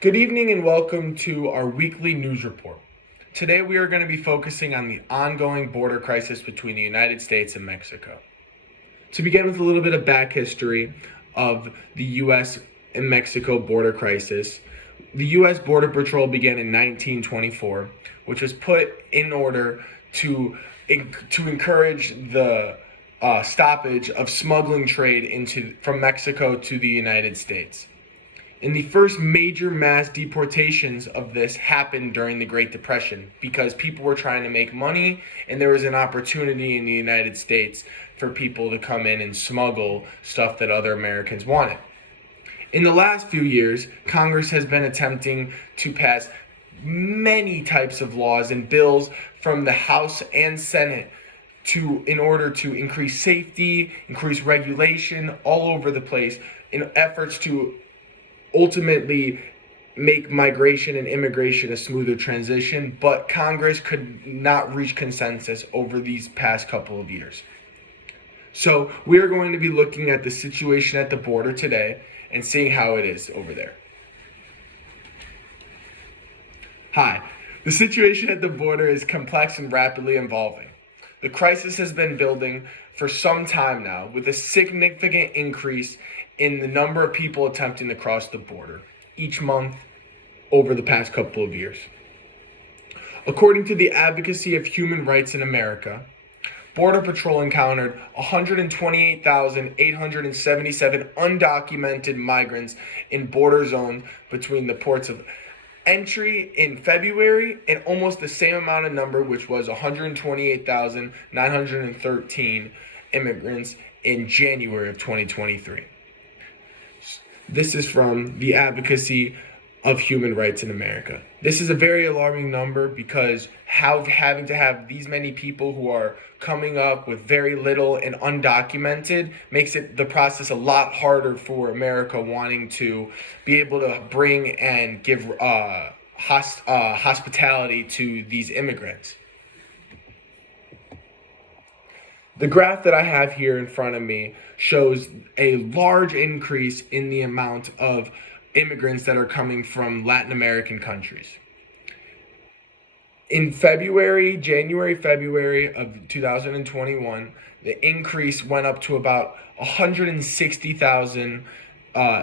Good evening and welcome to our weekly news report. Today we are going to be focusing on the ongoing border crisis between the United States and Mexico. To begin with a little bit of back history of the U.S. and Mexico border crisis, the U.S. Border Patrol began in 1924, which was put in order to encourage the stoppage of smuggling trade from Mexico to the United States. And the first major mass deportations of this happened during the Great Depression because people were trying to make money and there was an opportunity in the United States for people to come in and smuggle stuff that other Americans wanted. In the last few years, Congress has been attempting to pass many types of laws and bills from the House and Senate in order to increase safety, increase regulation all over the place in efforts to ultimately make migration and immigration a smoother transition, but Congress could not reach consensus over these past couple of years. So we are going to be looking at the situation at the border today and seeing how it is over there. Hi, the situation at the border is complex and rapidly evolving. The crisis has been building for some time now, with a significant increase in the number of people attempting to cross the border each month over the past couple of years. According to the Advocacy of Human Rights in America, Border Patrol encountered 128,877 undocumented migrants in border zones between the ports of entry in February and almost the same amount of number, which was 128,913 immigrants in January of 2023. This is from the Advocacy of Human Rights in America. This is a very alarming number because having to have these many people who are coming up with very little and undocumented makes the process a lot harder for America wanting to be able to bring and give hospitality to these immigrants. The graph that I have here in front of me shows a large increase in the amount of immigrants that are coming from Latin American countries. In January, February of 2021, the increase went up to about 160,000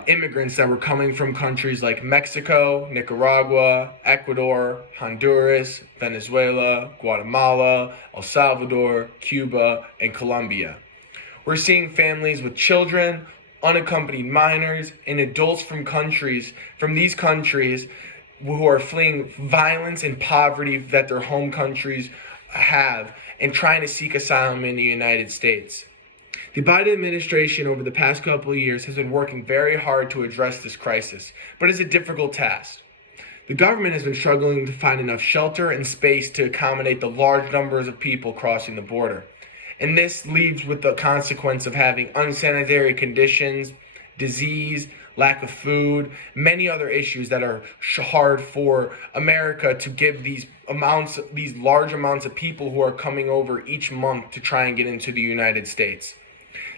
immigrants that were coming from countries like Mexico, Nicaragua, Ecuador, Honduras, Venezuela, Guatemala, El Salvador, Cuba, and Colombia. We're seeing families with children, unaccompanied minors, and adults from these countries who are fleeing violence and poverty that their home countries have and trying to seek asylum in the United States. The Biden administration over the past couple of years has been working very hard to address this crisis, but it's a difficult task. The government has been struggling to find enough shelter and space to accommodate the large numbers of people crossing the border. And this leaves with the consequence of having unsanitary conditions, disease, lack of food, many other issues that are hard for America to give these large amounts of people who are coming over each month to try and get into the United States.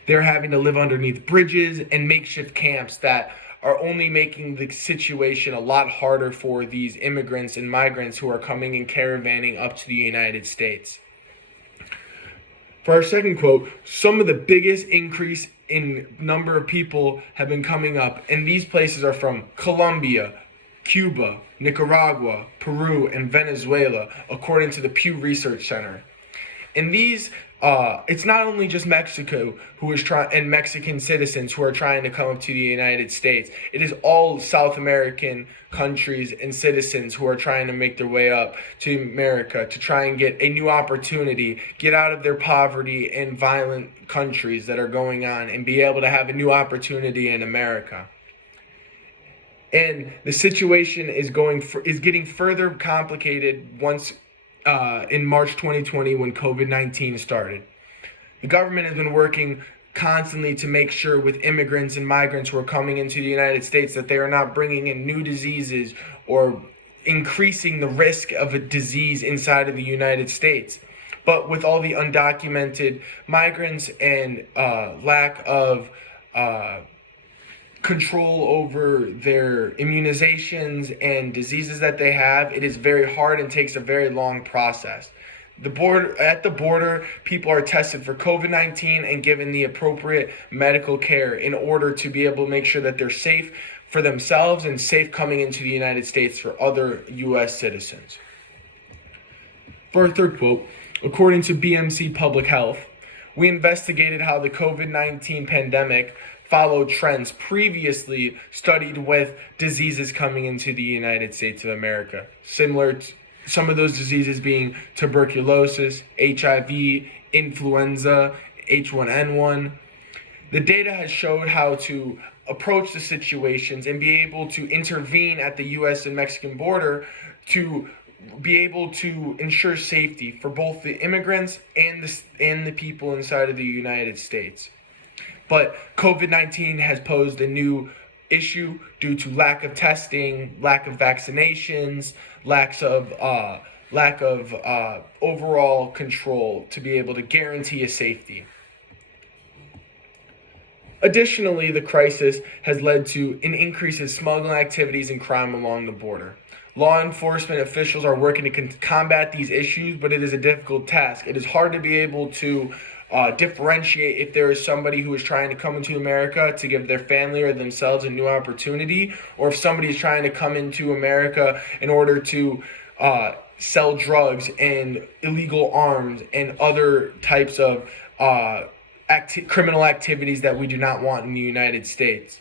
They're having to live underneath bridges and makeshift camps that are only making the situation a lot harder for these immigrants and migrants who are coming and caravanning up to the United States. For our second quote, some of the biggest increase in number of people have been coming up, and these places are from Colombia, Cuba, Nicaragua, Peru, and Venezuela, according to the Pew Research Center. And these, it's not only just Mexico and Mexican citizens who are trying to come up to the United States. It is all South American countries and citizens who are trying to make their way up to America to try and get a new opportunity, get out of their poverty and violent countries that are going on, and be able to have a new opportunity in America. And the situation is getting further complicated once in March 2020 when COVID-19 started. The government has been working constantly to make sure with immigrants and migrants who are coming into the United States that they are not bringing in new diseases or increasing the risk of a disease inside of the United States. But with all the undocumented migrants and lack of control over their immunizations and diseases that they have, it is very hard and takes a very long process. At the border, people are tested for COVID-19 and given the appropriate medical care in order to be able to make sure that they're safe for themselves and safe coming into the United States for other U.S. citizens. For our third quote, according to BMC Public Health, we investigated how the COVID-19 pandemic followed trends previously studied with diseases coming into the United States of America, similar to some of those diseases being tuberculosis, HIV, influenza, H1N1. The data has showed how to approach the situations and be able to intervene at the U.S. and Mexican border to be able to ensure safety for both the immigrants and the people inside of the United States. But COVID-19 has posed a new issue due to lack of testing, lack of vaccinations, lack of overall control to be able to guarantee a safety. Additionally, the crisis has led to an increase in smuggling activities and crime along the border. Law enforcement officials are working to combat these issues, but it is a difficult task. It is hard to be able to differentiate if there is somebody who is trying to come into America to give their family or themselves a new opportunity, or if somebody is trying to come into America in order to sell drugs and illegal arms and other types of criminal activities that we do not want in the United States.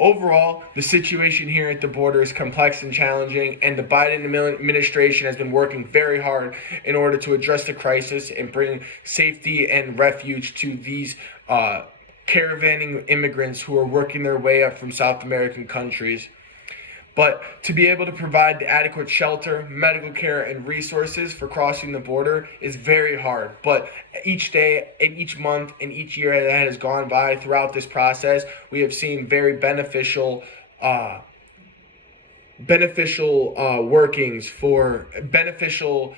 Overall, the situation here at the border is complex and challenging, and the Biden administration has been working very hard in order to address the crisis and bring safety and refuge to these caravanning immigrants who are working their way up from South American countries. But to be able to provide the adequate shelter, medical care, and resources for crossing the border is very hard. But each day and each month and each year that has gone by throughout this process, we have seen very beneficial workings for beneficial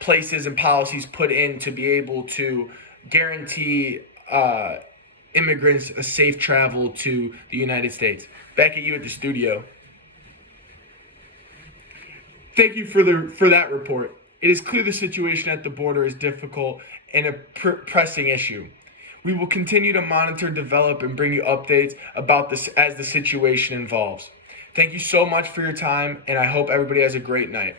places and policies put in to be able to guarantee immigrants a safe travel to the United States. Back at you at the studio. Thank you for that report. It is clear the situation at the border is difficult and a pressing issue. We will continue to monitor, develop, and bring you updates about this as the situation evolves. Thank you so much for your time, and I hope everybody has a great night.